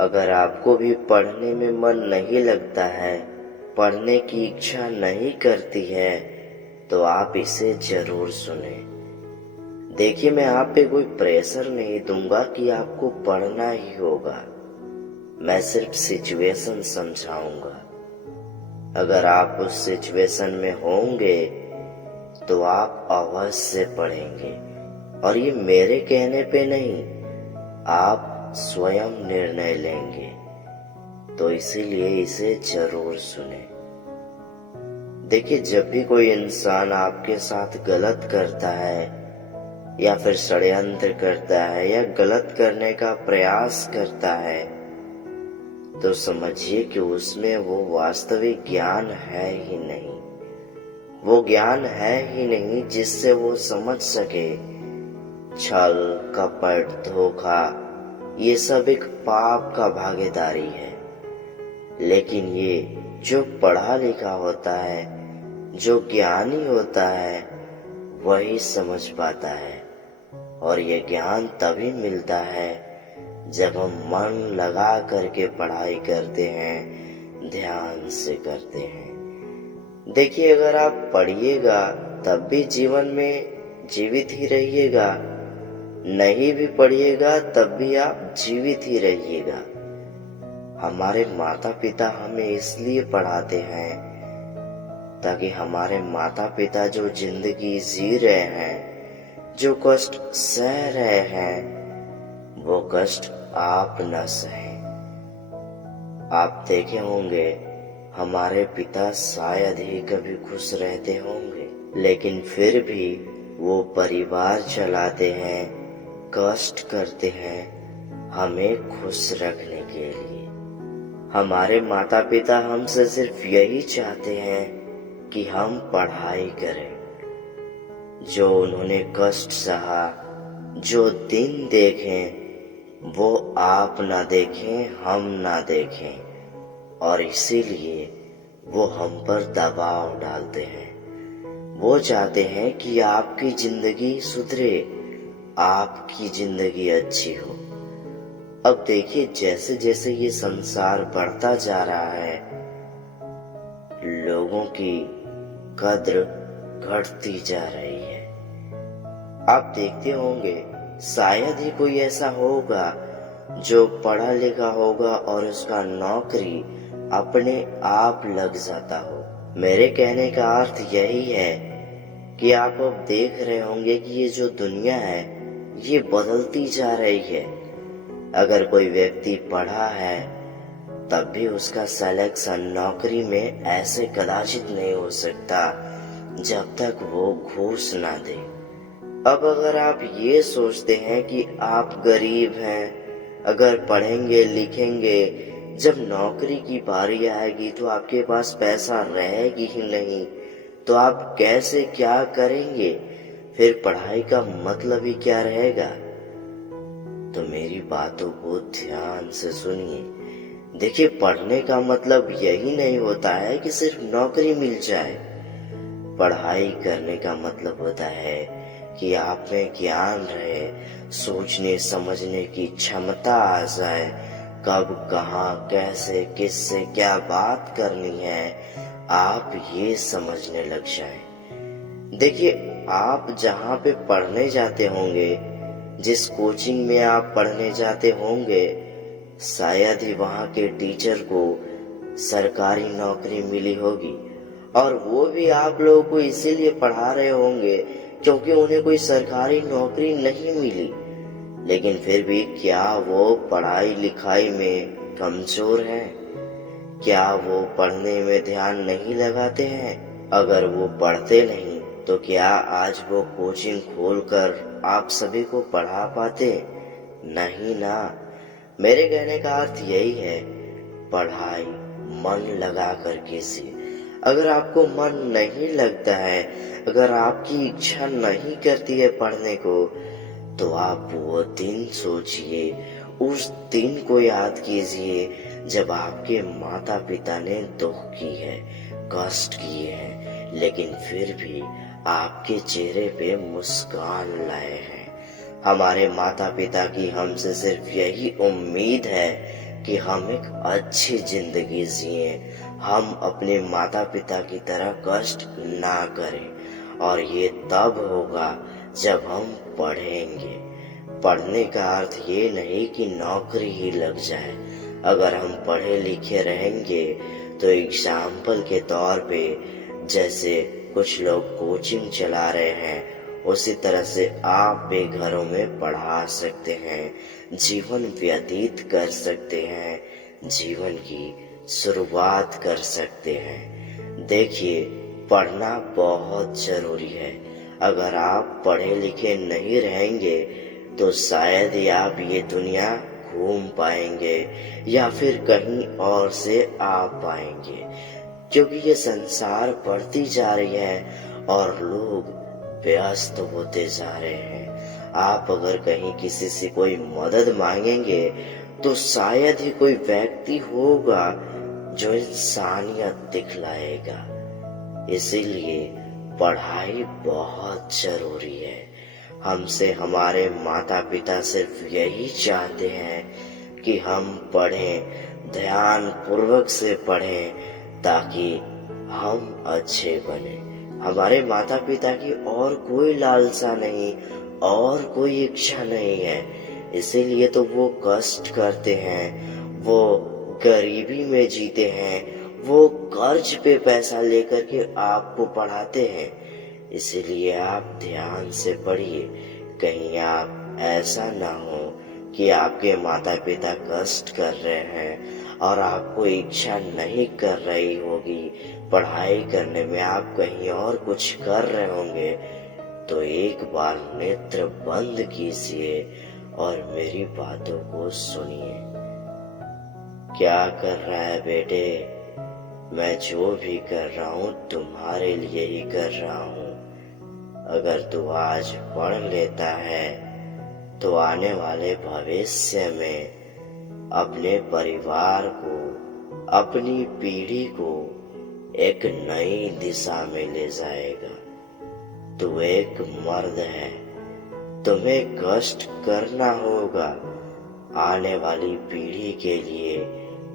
अगर आपको भी पढ़ने में मन नहीं लगता है, पढ़ने की इच्छा नहीं करती है, तो आप इसे जरूर सुने। देखिए, मैं आप पे कोई प्रेशर नहीं दूंगा कि आपको पढ़ना ही होगा। मैं सिर्फ सिचुएशन समझाऊंगा। अगर आप उस सिचुएशन में होंगे तो आप अवश्य पढ़ेंगे। और ये मेरे कहने पे नहीं, आप स्वयं निर्णय लेंगे। तो इसीलिए इसे जरूर सुने। देखिए, जब भी कोई इंसान आपके साथ गलत करता है या फिर षड्यंत्र करता है या गलत करने का प्रयास करता है, तो समझिए कि उसमें वो वास्तविक ज्ञान है ही नहीं। वो ज्ञान है ही नहीं जिससे वो समझ सके छल, कपट, धोखा ये सब एक पाप का भागीदारी है। लेकिन ये जो पढ़ा लिखा होता है, जो ज्ञानी होता है, वही समझ पाता है। और ये ज्ञान तभी मिलता है जब हम मन लगा करके पढ़ाई करते हैं, ध्यान से करते हैं। देखिए, अगर आप पढ़िएगा तब भी जीवन में जीवित ही रहिएगा, नहीं भी पढ़िएगा तब भी आप जीवित ही रहिएगा। हमारे माता पिता हमें इसलिए पढ़ाते हैं ताकि हमारे माता पिता जो जिंदगी जी रहे हैं, जो कष्ट सह रहे हैं, वो कष्ट आप न सहें। आप देखे होंगे, हमारे पिता शायद ही कभी खुश रहते होंगे, लेकिन फिर भी वो परिवार चलाते हैं, कष्ट करते हैं हमें खुश रखने के लिए। हमारे माता पिता हमसे सिर्फ यही चाहते हैं कि हम पढ़ाई करें। जो उन्होंने कष्ट सहा, जो दिन देखें, वो आप ना देखें, हम ना देखें। और इसीलिए वो हम पर दबाव डालते हैं। वो चाहते हैं कि आपकी जिंदगी सुधरे, आपकी जिंदगी अच्छी हो। अब देखिए, जैसे जैसे ये संसार बढ़ता जा रहा है, लोगों की कद्र घटती जा रही है। आप देखते होंगे, शायद ही कोई ऐसा होगा जो पढ़ा लिखा होगा और उसका नौकरी अपने आप लग जाता हो। मेरे कहने का अर्थ यही है कि आप अब देख रहे होंगे कि ये जो दुनिया है, ये बदलती जा रही है। अगर कोई व्यक्ति पढ़ा है तब भी उसका सिलेक्शन नौकरी में ऐसे कदाचित नहीं हो सकता जब तक वो घूस ना दे। अब अगर आप ये सोचते हैं कि आप गरीब हैं, अगर पढ़ेंगे लिखेंगे, जब नौकरी की बारी आएगी तो आपके पास पैसा रहेगी ही नहीं, तो आप कैसे क्या करेंगे? फिर पढ़ाई का मतलब ही क्या रहेगा? तो मेरी बातों को ध्यान से सुनिए। देखिए, पढ़ने का मतलब यही नहीं होता है कि सिर्फ नौकरी मिल जाए। पढ़ाई करने का मतलब होता है कि आप में ज्ञान रहे, सोचने समझने की क्षमता आ जाए, कब कहाँ कैसे किससे क्या बात करनी है, आप ये समझने लग जाएं। देखिए, आप जहाँ पे पढ़ने जाते होंगे, जिस कोचिंग में आप पढ़ने जाते होंगे, शायद ही वहाँ के टीचर को सरकारी नौकरी मिली होगी। और वो भी आप लोगों को इसीलिए पढ़ा रहे होंगे क्योंकि उन्हें कोई सरकारी नौकरी नहीं मिली। लेकिन फिर भी क्या वो पढ़ाई लिखाई में कमजोर हैं? क्या वो पढ़ने में ध्यान नहीं लगाते हैं? अगर वो पढ़ते नहीं तो क्या आज वो कोचिंग खोलकर आप सभी को पढ़ा पाते? नहीं ना। मेरे कहने का अर्थ यही है, पढ़ाई मन लगा कर कीजिए। अगर आपको मन नहीं लगता है, अगर आपकी इच्छा नहीं करती है पढ़ने को, तो आप वो दिन सोचिए, उस दिन को याद कीजिए जब आपके माता पिता ने दुख की है, कष्ट किए हैं, लेकिन फिर भी आपके चेहरे पे मुस्कान लाए हैं। हमारे माता पिता की हमसे सिर्फ यही उम्मीद है कि हम एक अच्छी जिंदगी जिए, हम अपने माता पिता की तरह कष्ट ना करें। और ये तब होगा जब हम पढ़ेंगे। पढ़ने का अर्थ ये नहीं कि नौकरी ही लग जाए। अगर हम पढ़े लिखे रहेंगे तो एग्जाम्पल के तौर पे जैसे कुछ लोग कोचिंग चला रहे हैं, उसी तरह से आप भी घरों में पढ़ा सकते हैं, जीवन व्यतीत कर सकते हैं, जीवन की शुरुआत कर सकते हैं। देखिए, पढ़ना बहुत जरूरी है। अगर आप पढ़े लिखे नहीं रहेंगे तो शायद ही आप ये दुनिया घूम पाएंगे या फिर कहीं और से आ पाएंगे, क्योंकि ये संसार बढ़ती जा रही है और लोग व्यस्त होते जा रहे हैं। आप अगर कहीं किसी से कोई मदद मांगेंगे तो शायद ही कोई व्यक्ति होगा जो इंसानियत दिखलाएगा। इसीलिए पढ़ाई बहुत जरूरी है। हमसे हमारे माता पिता सिर्फ यही चाहते हैं कि हम पढ़ें, ध्यान पूर्वक से पढ़ें, ताकि हम अच्छे बने। हमारे माता पिता की और कोई लालसा नहीं, और कोई इच्छा नहीं है। इसीलिए तो वो कष्ट करते हैं, वो गरीबी में जीते हैं, वो कर्ज पे पैसा लेकर के आपको पढ़ाते हैं। इसीलिए आप ध्यान से पढ़िए, कहीं आप ऐसा ना हो कि आपके माता पिता कष्ट कर रहे हैं और आपको इच्छा नहीं कर रही होगी पढ़ाई करने में, आप कहीं और कुछ कर रहे होंगे। तो एक बार नेत्र बंद कीजिए और मेरी बातों को सुनिए। क्या कर रहा है बेटे? मैं जो भी कर रहा हूँ तुम्हारे लिए ही कर रहा हूँ। अगर तू आज पढ़ लेता है तो आने वाले भविष्य में अपने परिवार को, अपनी पीढ़ी को एक नई दिशा में ले जाएगा। तू एक मर्द है, तुम्हें कष्ट करना होगा, आने वाली पीढ़ी के लिए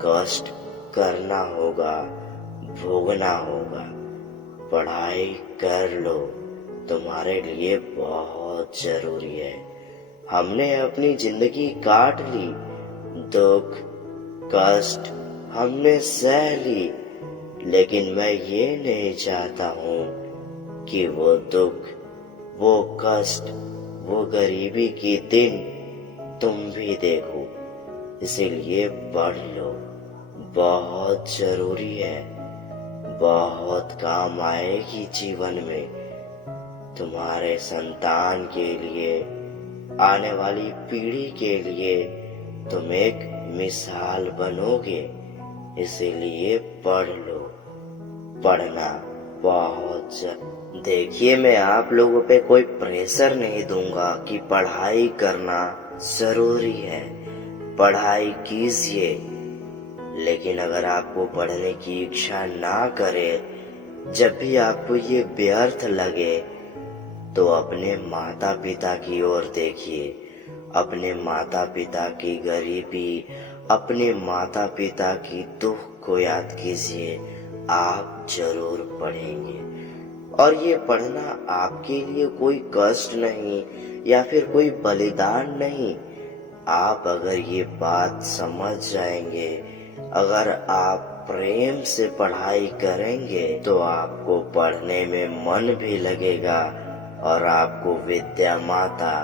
कष्ट करना होगा, भोगना होगा। पढ़ाई कर लो, तुम्हारे लिए बहुत जरूरी है। हमने अपनी जिंदगी काट ली, दुख कष्ट हमने सह ली, लेकिन मैं ये नहीं चाहता हूँ कि वो दुख, वो कष्ट, वो गरीबी के दिन तुम भी देखो। इसीलिए पढ़ लो, बहुत जरूरी है, बहुत काम आएगी जीवन में। तुम्हारे संतान के लिए, आने वाली पीढ़ी के लिए तुम एक मिसाल बनोगे। इसीलिए पढ़ लो, पढ़ना बहुत देखिए, मैं आप लोगों पे कोई प्रेशर नहीं दूंगा कि पढ़ाई करना जरूरी है। पढ़ाई कीजिए, लेकिन अगर आपको पढ़ने की इच्छा ना करे, जब भी आपको ये व्यर्थ लगे, तो अपने माता पिता की ओर देखिए, अपने माता पिता की गरीबी, अपने माता पिता की दुख को याद कीजिए। आप जरूर पढ़ेंगे, और ये पढ़ना आपके लिए कोई कष्ट नहीं या फिर कोई बलिदान नहीं। आप अगर ये बात समझ जाएंगे, अगर आप प्रेम से पढ़ाई करेंगे, तो आपको पढ़ने में मन भी लगेगा और आपको विद्या माता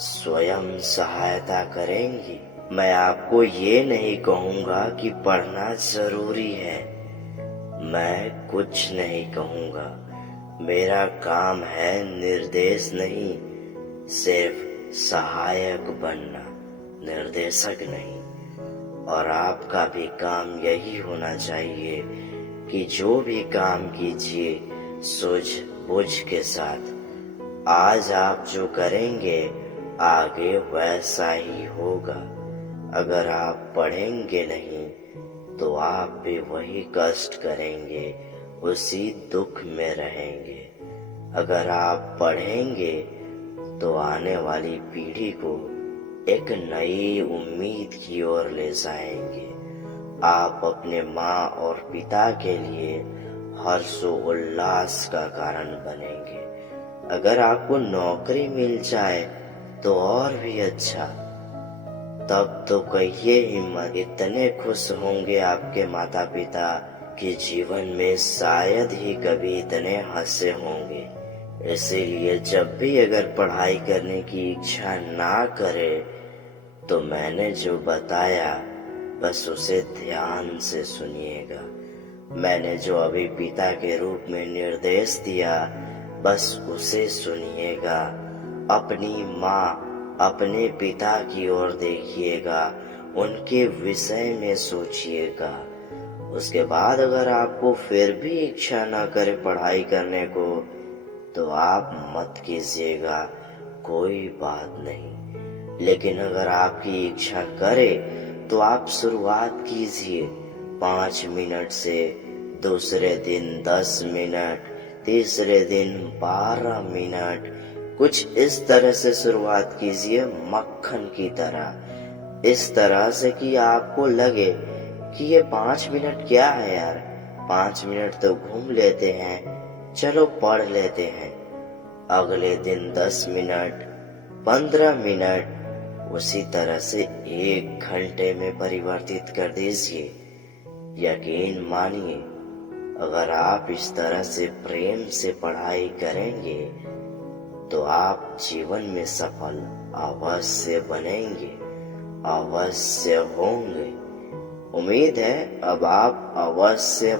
स्वयं सहायता करेंगी। मैं आपको ये नहीं कहूँगा कि पढ़ना जरूरी है, मैं कुछ नहीं कहूँगा। मेरा काम है निर्देश नहीं, सिर्फ सहायक बनना, निर्देशक नहीं। और आपका भी काम यही होना चाहिए कि जो भी काम कीजिए सूझ बूझ के साथ। आज आप जो करेंगे आगे वैसा ही होगा। अगर आप पढ़ेंगे नहीं तो आप भी वही कष्ट करेंगे, उसी दुख में रहेंगे। अगर आप पढ़ेंगे तो आने वाली पीढ़ी को एक नई उम्मीद की ओर ले जाएंगे। आप अपने माँ और पिता के लिए हर्षो उल्लास का कारण बनेंगे। अगर आपको नौकरी मिल जाए तो और भी अच्छा। तब तो कहिए हिम्मत, इतने खुश होंगे आपके माता पिता कि जीवन में शायद ही कभी इतने हंसे होंगे। इसीलिए जब भी अगर पढ़ाई करने की इच्छा ना करे तो मैंने जो बताया बस उसे ध्यान से सुनिएगा। मैंने जो अभी पिता के रूप में निर्देश दिया बस उसे सुनिएगा। अपनी माँ, अपने पिता की ओर देखिएगा, उनके विषय में सोचिएगा। उसके बाद अगर आपको फिर भी इच्छा न करे पढ़ाई करने को तो आप मत कीजिएगा, कोई बात नहीं। लेकिन अगर आपकी इच्छा करे तो आप शुरुआत कीजिए 5 मिनट से, दूसरे दिन 10 मिनट, तीसरे दिन 12 मिनट। कुछ इस तरह से शुरुआत कीजिए, मक्खन की तरह। इस तरह से कि आपको लगे कि ये 5 मिनट क्या है यार, 5 मिनट तो घूम लेते हैं, चलो पढ़ लेते हैं। अगले दिन 10 मिनट, 15 मिनट, उसी तरह से 1 घंटे में परिवर्तित कर दीजिए। यकीन मानिए, अगर आप इस तरह से प्रेम से पढ़ाई करेंगे तो आप जीवन में सफल अवश्य बनेंगे, अवश्य होंगे। उम्मीद है अब आप अवश्य